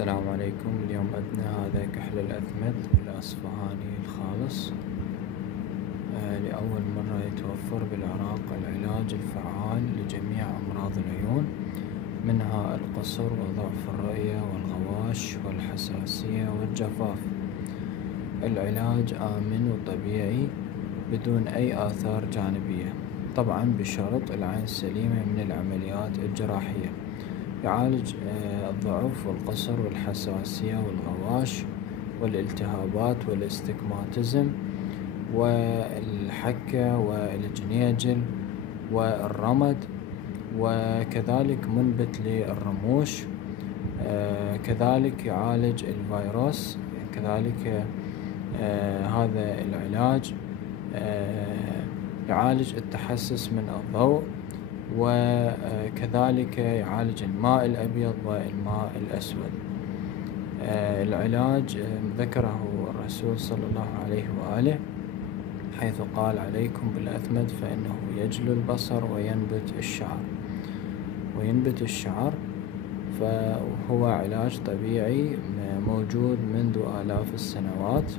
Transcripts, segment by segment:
السلام عليكم. اليوم عندنا هذا كحل الأثمد الأصفهاني الخالص. لأول مرة يتوفر بالعراق العلاج الفعال لجميع أمراض العيون، منها القصر وضعف الرؤية والغواش والحساسية والجفاف. العلاج آمن وطبيعي بدون أي آثار جانبية، طبعا بشرط العين سليمة من العمليات الجراحية. يعالج الضعف والقصر والحساسية والغواش والالتهابات والاستجماتيزم والحكة والجنيجل والرمد، وكذلك منبت للرموش. كذلك يعالج الفيروس. كذلك هذا العلاج يعالج التحسس من الضوء، وكذلك يعالج الماء الأبيض والماء الأسود. العلاج ذكره الرسول صلى الله عليه وآله، حيث قال: عليكم بالأثمد فإنه يجلو البصر وينبت الشعر. فهو علاج طبيعي موجود منذ آلاف السنوات.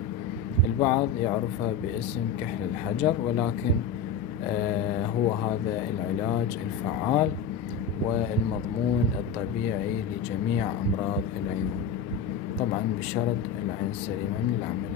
البعض يعرفه باسم كحل الحجر، ولكن هو هذا العلاج الفعال والمضمون الطبيعي لجميع أمراض العيون، طبعا بشرط العين سليمة من العملية.